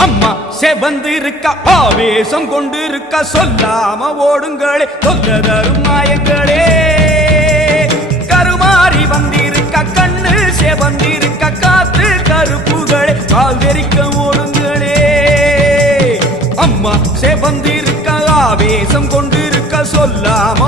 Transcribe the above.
அம்மா செவந்திருக்க ஆவேசம் கொண்டிருக்க சொல்லாம ஓடுங்களே சொல்ல தரும் நாயங்களே கருமாறி வந்திருக்க கண்ணு செவந்திருக்க காத்து கருப்புகளே கால் தெரிக்க ஓடுங்களே அம்மா செவந்திருக்க ஆவேசம் கொண்டிருக்க சொல்லாம